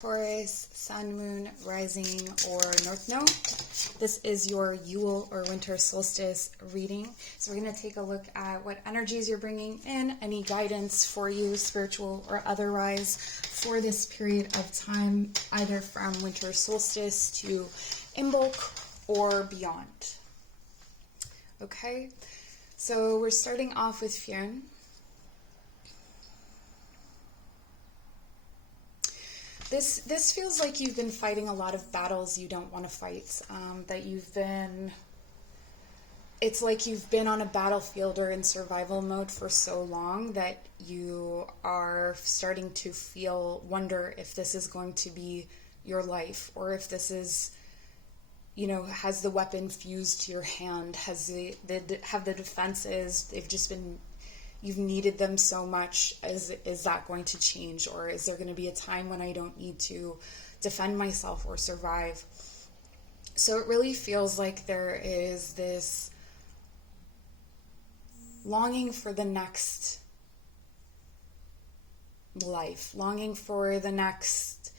Taurus, Sun, Moon, Rising, or North Node. This is your Yule or Winter Solstice reading. So we're going to take a look at what energies you're bringing in, any guidance for you, spiritual or otherwise, for this period of time, either from Winter Solstice to Imbolc or beyond. Okay, so we're starting off with Fionn. This feels like you've been fighting a lot of battles you don't want to fight, it's like you've been on a battlefield or in survival mode for so long that you are starting to wonder if this is going to be your life, or if this is, has the weapon fused to your hand, have the defenses, you've needed them so much, is that going to change? Or is there going to be a time when I don't need to defend myself or survive? So it really feels like there is this longing for the next life, longing for the next,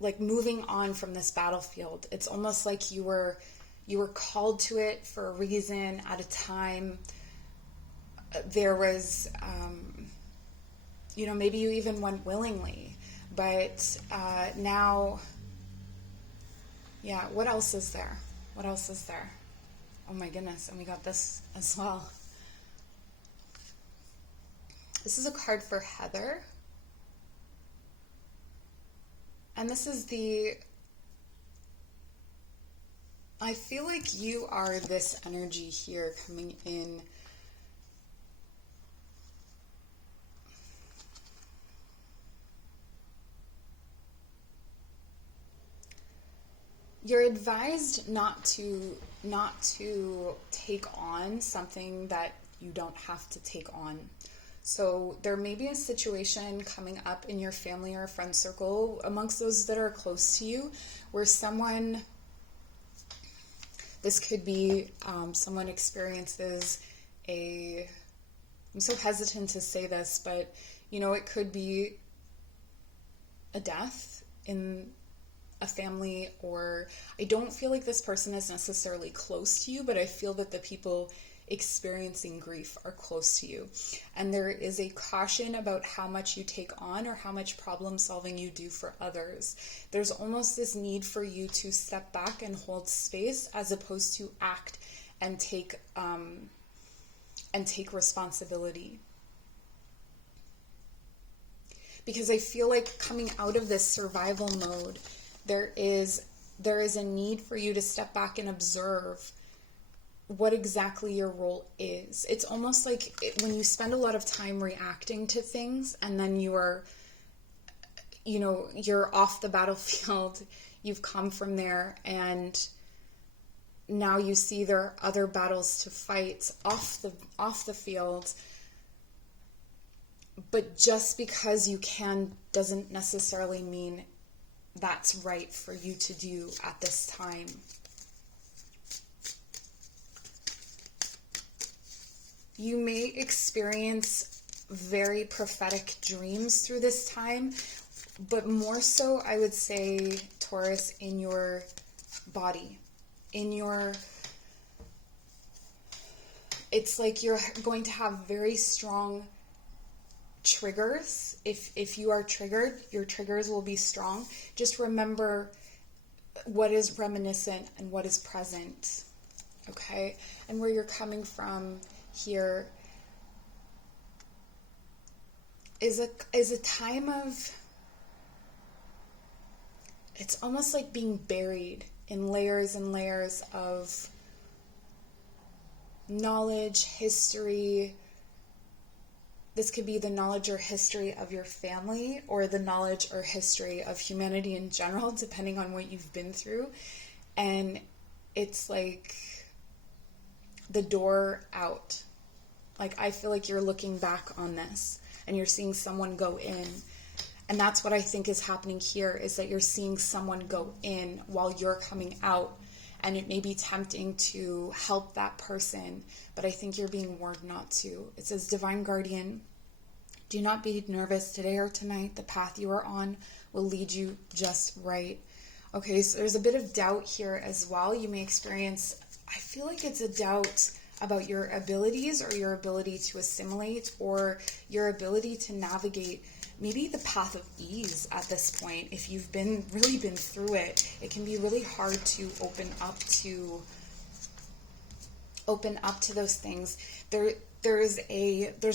like moving on from this battlefield. It's almost like you were called to it for a reason at a time. There was, maybe you even went willingly, but now, what else is there? What else is there? Oh my goodness, and we got this as well. This is a card for Heather. And this is I feel like you are this energy here coming in. You're advised not to take on something that you don't have to take on. So there may be a situation coming up in your family or friend circle, amongst those that are close to you, where this could be someone experiences I'm so hesitant to say this, but it could be a death in a family, or I don't feel like this person is necessarily close to you, but I feel that the people experiencing grief are close to you. And there is a caution about how much you take on or how much problem solving you do for others. There's almost this need for you to step back and hold space, as opposed to act and take responsibility. Because I feel like coming out of this survival mode, there is a need for you to step back and observe what exactly your role is. It's almost like when you spend a lot of time reacting to things, and then you're off the battlefield, you've come from there, and now you see there are other battles to fight off the field. But just because you can doesn't necessarily mean that's right for you to do at this time. You may experience very prophetic dreams through this time, but more so, I would say, Taurus, in your body, it's like you're going to have very strong triggers. If you are triggered, your triggers will be strong. Just remember what is reminiscent and what is present, okay? And where you're coming from here is a time of, it's almost like being buried in layers and layers of knowledge, history. This could be the knowledge or history of your family, or the knowledge or history of humanity in general, depending on what you've been through. And it's like the door out. Like, I feel like you're looking back on this and you're seeing someone go in. And that's what I think is happening here, is that you're seeing someone go in while you're coming out. And it may be tempting to help that person, but I think you're being warned not to. It says, Divine Guardian, Do not be nervous today or tonight. The path you are on will lead you just right. Okay, so there's a bit of doubt here as well. You may experience, I feel like it's a doubt about your abilities or your ability to assimilate or your ability to navigate maybe the path of ease at this point. If you've really been through it, it can be really hard to open up to those things. There's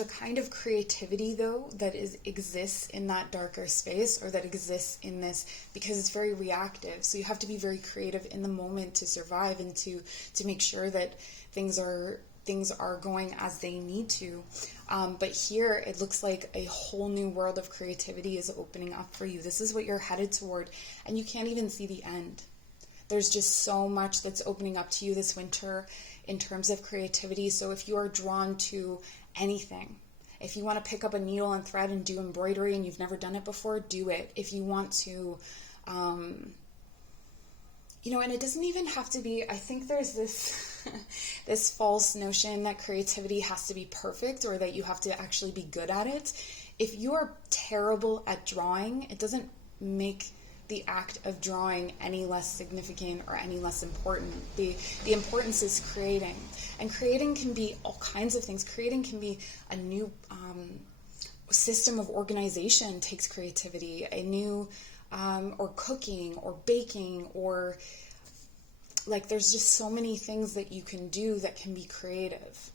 a kind of creativity though that exists in that darker space, or that exists in this, because it's very reactive. So you have to be very creative in the moment to survive and to make sure that things are going as they need to. But here it looks like a whole new world of creativity is opening up for you. This is what you're headed toward, and you can't even see the end. There's just so much that's opening up to you this winter in terms of creativity. So if you are drawn to anything, if you want to pick up a needle and thread and do embroidery and you've never done it before, do it. If you want to, and it doesn't even have to be, I think there's this, this false notion that creativity has to be perfect or that you have to actually be good at it. If you are terrible at drawing, it doesn't make the act of drawing any less significant or any less important. The importance is creating. And creating can be all kinds of things. Creating can be a new system of organization takes creativity, a new, or cooking or baking, or like there's just so many things that you can do that can be creative.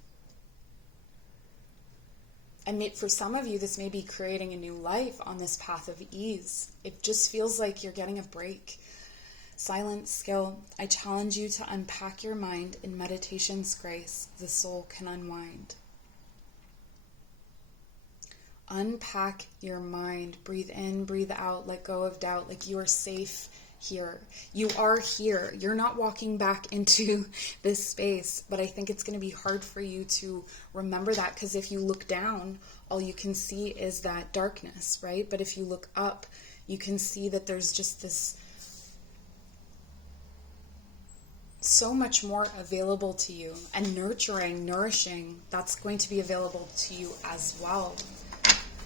And for some of you, this may be creating a new life on this path of ease. It just feels like you're getting a break. Silent skill. I challenge you to unpack your mind in meditation's grace. The soul can unwind. Unpack your mind. Breathe in, breathe out. Let go of doubt. Like you are safe here. You are here. You're not walking back into this space, but I think it's going to be hard for you to remember that, because if you look down, all you can see is that darkness, right? But if you look up, you can see that there's just this so much more available to you, and nurturing, nourishing, that's going to be available to you as well.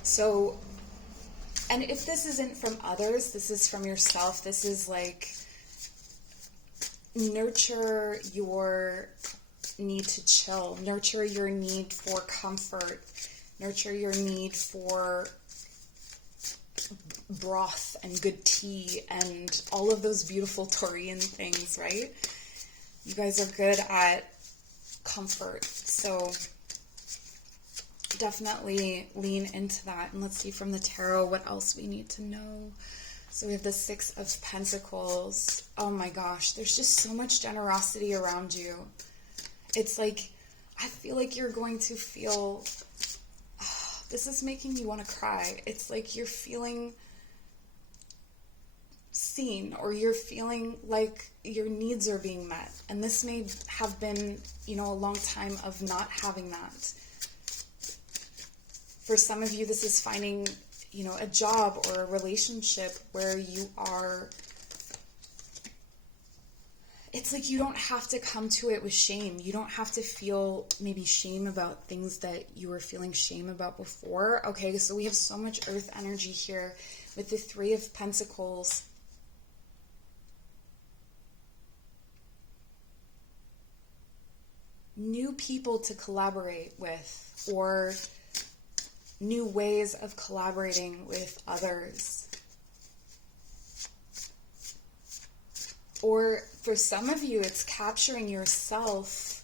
So, and if this isn't from others, this is from yourself. This is like, nurture your need to chill, nurture your need for comfort, nurture your need for broth and good tea and all of those beautiful Taurian things, right? You guys are good at comfort, so definitely lean into that. And let's see from the tarot what else we need to know. So we have the Six of Pentacles. Oh my gosh, there's just so much generosity around you. It's like, I feel like you're going to feel, this is making me want to cry. It's like you're feeling seen, or you're feeling like your needs are being met. And this may have been, a long time of not having that. For some of you, this is finding, a job or a relationship where you are, it's like you don't have to come to it with shame. You don't have to feel maybe shame about things that you were feeling shame about before. Okay, so we have so much earth energy here with the Three of Pentacles. New people to collaborate with, or new ways of collaborating with others. Or for some of you, it's capturing yourself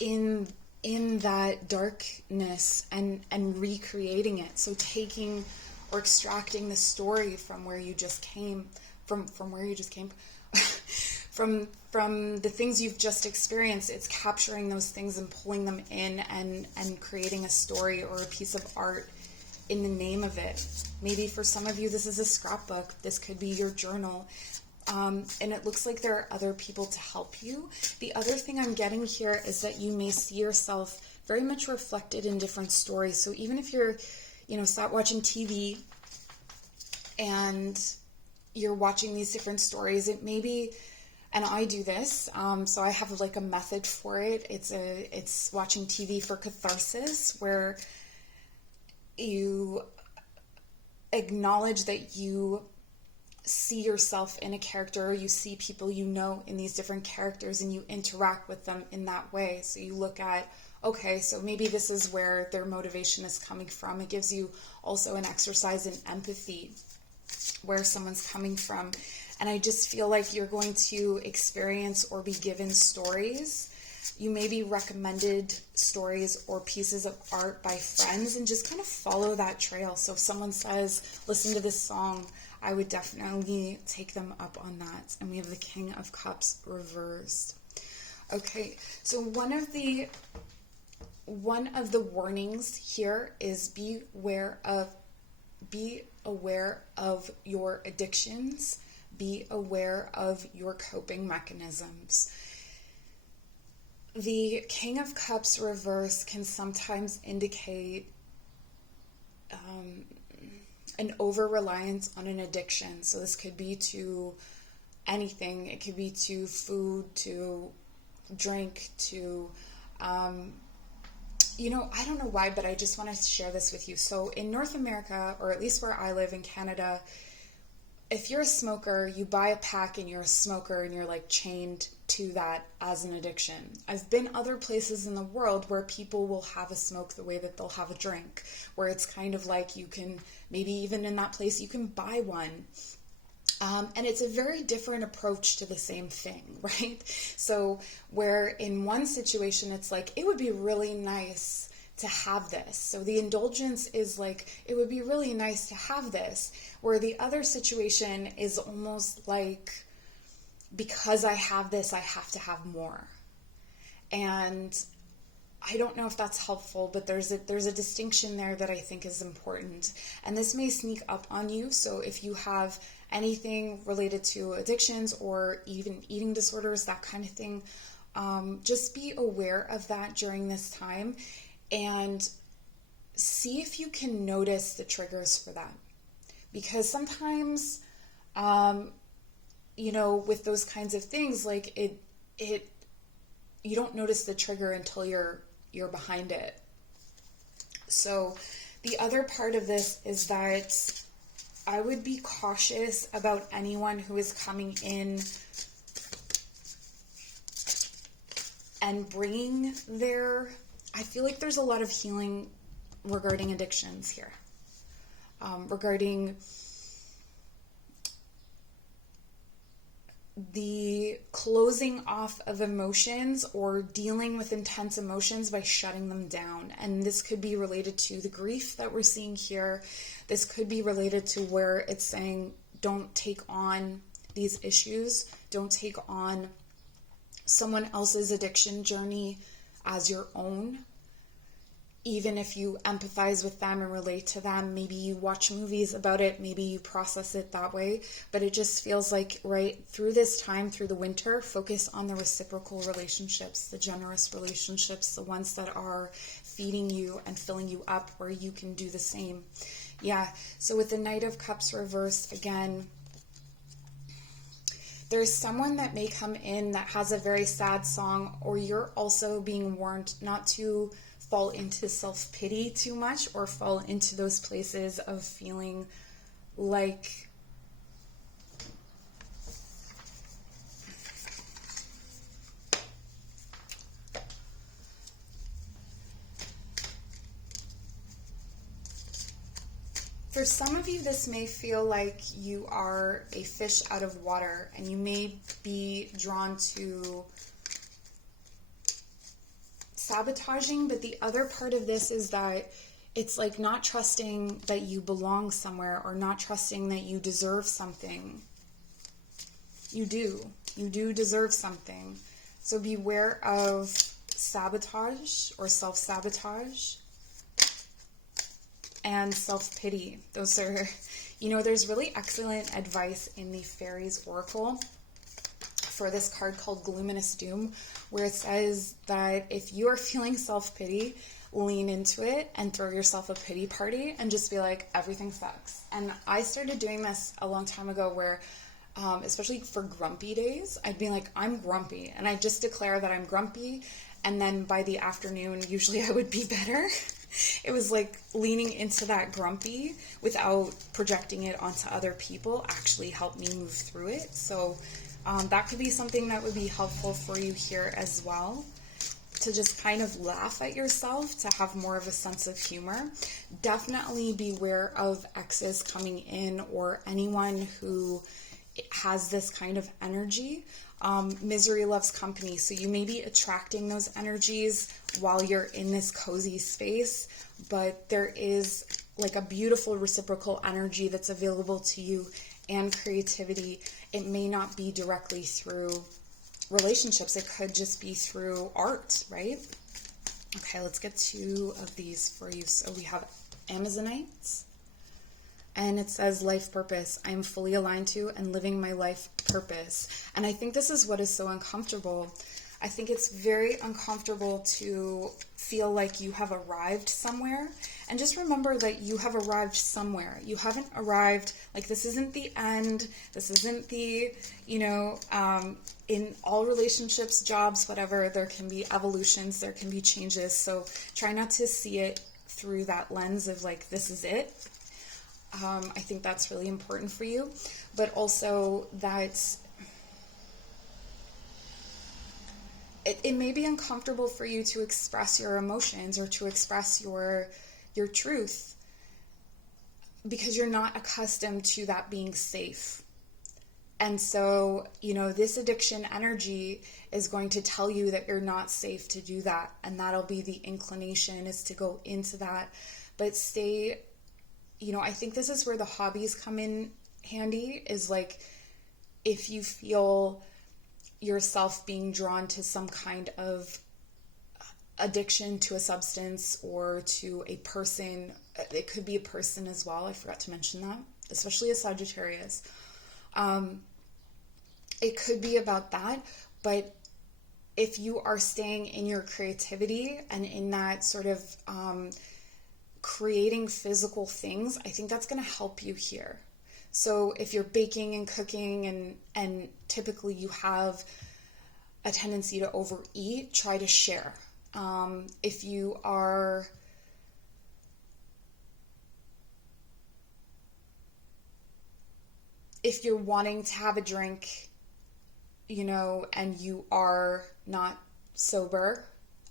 in that darkness and recreating it. So taking or extracting the story from where you just came, from the things you've just experienced. It's capturing those things and pulling them in and creating a story or a piece of art in the name of it. Maybe for some of you, this is a scrapbook. This could be your journal. And it looks like there are other people to help you. The other thing I'm getting here is that you may see yourself very much reflected in different stories. So even if you're, sat watching TV and you're watching these different stories, it may be, and I do this, so I have like a method for it. It's watching TV for catharsis, where you acknowledge that you see yourself in a character, you see people you know in these different characters, and you interact with them in that way. So you look at, okay, so maybe this is where their motivation is coming from. It gives you also an exercise in empathy, where someone's coming from. And I just feel like you're going to experience or be given stories. You may be recommended stories or pieces of art by friends, and just kind of follow that trail. So if someone says, listen to this song, I would definitely take them up on that. And we have the King of Cups reversed. Okay, so one of the warnings here is be aware of your addictions, be aware of your coping mechanisms. The King of Cups reverse can sometimes indicate an over-reliance on an addiction. So this could be to anything. It could be to food, to drink, to, I don't know why, but I just want to share this with you. So in North America, or at least where I live in Canada, if you're a smoker, you buy a pack and you're a smoker and you're like chained to that as an addiction. I've been other places in the world where people will have a smoke the way that they'll have a drink, where it's kind of like you can, maybe even in that place, you can buy one. And it's a very different approach to the same thing, right? So where in one situation, it's like, it would be really nice to have this. So the indulgence is like, it would be really nice to have this. Where the other situation is almost like, because I have this, I have to have more. And I don't know if that's helpful, but there's a distinction there that I think is important. And this may sneak up on you. So if you have anything related to addictions or even eating disorders, that kind of thing, just be aware of that during this time and see if you can notice the triggers for that. Because sometimes, with those kinds of things, like you don't notice the trigger until you're behind it. So the other part of this is that I would be cautious about anyone who is coming in and bringing I feel like there's a lot of healing regarding addictions here, regarding the closing off of emotions or dealing with intense emotions by shutting them down. And this could be related to the grief that we're seeing here. This could be related to where it's saying, don't take on these issues. Don't take on someone else's addiction journey as your own. Even if you empathize with them and relate to them, maybe you watch movies about it, maybe you process it that way, but it just feels like right through this time, through the winter, focus on the reciprocal relationships, the generous relationships, the ones that are feeding you and filling you up, where you can do the same. Yeah, so with the Knight of Cups reversed, again, there's someone that may come in that has a very sad song, or you're also being warned not to fall into self-pity too much or fall into those places of feeling like for some of you, this may feel like you are a fish out of water and you may be drawn to sabotaging, but the other part of this is that it's like not trusting that you belong somewhere or not trusting that you deserve something. You do deserve something. So beware of sabotage or self-sabotage and self-pity. Those are, there's really excellent advice in the Fairies Oracle for this card called Luminous Doom, where it says that if you are feeling self-pity, lean into it and throw yourself a pity party and just be like, everything sucks. And I started doing this a long time ago where, especially for grumpy days, I'd be like, I'm grumpy. And I just declare that I'm grumpy. And then by the afternoon, usually I would be better. it was like leaning into that grumpy without projecting it onto other people actually helped me move through it. So that could be something that would be helpful for you here as well, to just kind of laugh at yourself, to have more of a sense of humor. Definitely beware of exes coming in or anyone who has this kind of energy. Misery loves company, so you may be attracting those energies while you're in this cozy space, but there is like a beautiful reciprocal energy that's available to you and creativity. It may not be directly through relationships, it could just be through art, right? Okay, let's get 2 of these for you. So we have Amazonites, and it says life purpose. I am fully aligned to and living my life purpose. And I think this is what is so uncomfortable. I think it's very uncomfortable to feel like you have arrived somewhere. And just remember that you have arrived somewhere. You haven't arrived, like this isn't the end. This isn't the, in all relationships, jobs, whatever, there can be evolutions, there can be changes. So try not to see it through that lens of like, this is it. I think that's really important for you, but also that it may be uncomfortable for you to express your emotions or to express your truth because you're not accustomed to that being safe. And so, this addiction energy is going to tell you that you're not safe to do that. And that'll be the inclination, is to go into that. But stay, I think this is where the hobbies come in handy, is like if you feel yourself being drawn to some kind of addiction to a substance or to a person. It could be a person as well. I forgot to mention that, especially a Sagittarius. It could be about that, but if you are staying in your creativity and in that sort of creating physical things, I think that's going to help you here. So if you're baking and cooking and typically you have a tendency to overeat, try to share. If you're wanting to have a drink, and you are not sober,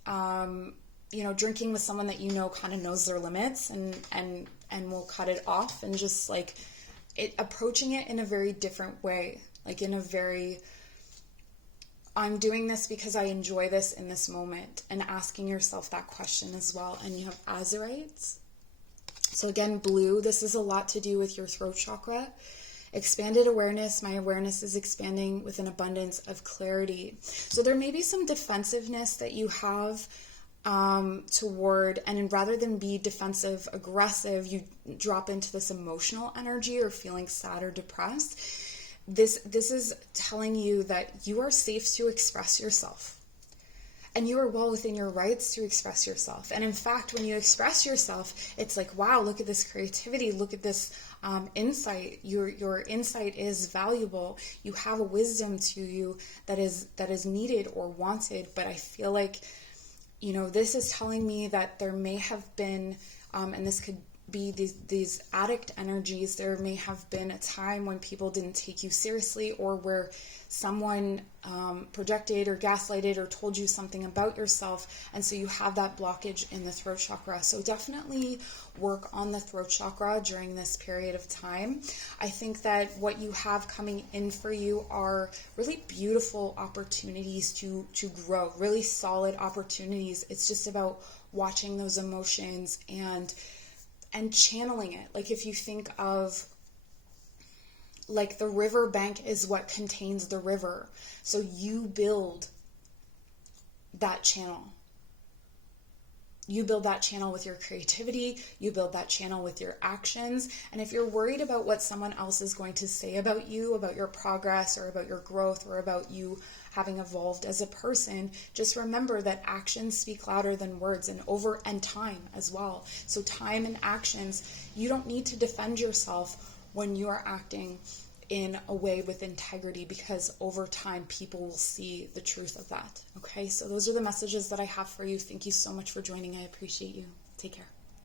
drinking with someone that kind of knows their limits and will cut it off, and just like approaching it in a very different way, like in a very, I'm doing this because I enjoy this in this moment, and asking yourself that question as well. And you have Azurites. So again, blue, this is a lot to do with your throat chakra. Expanded awareness. My awareness is expanding with an abundance of clarity. So there may be some defensiveness that you have toward, and rather than be defensive, aggressive, you drop into this emotional energy or feeling sad or depressed. This is telling you that you are safe to express yourself. And you are well within your rights to express yourself. And in fact, when you express yourself, it's like, wow, look at this creativity, look at this insight. Your insight is valuable. You have a wisdom to you that is needed or wanted. But I feel like, this is telling me that there may have been, and this could be these addict energies, there may have been a time when people didn't take you seriously, or where someone projected or gaslighted or told you something about yourself, and so you have that blockage in the throat chakra. So definitely work on the throat chakra during this period of time. I think that what you have coming in for you are really beautiful opportunities to grow, really solid opportunities. It's just about watching those emotions and channeling it. Like if you think of, like, the river bank is what contains the river. So you build that channel. You build that channel with your creativity. You build that channel with your actions. And if you're worried about what someone else is going to say about you, about your progress, or about your growth, or about you having evolved as a person, just remember that actions speak louder than words, and time as well. So time and actions, you don't need to defend yourself when you are acting in a way with integrity, because over time people will see the truth of that. Okay, so those are the messages that I have for you. Thank you so much for joining. I appreciate you. Take care.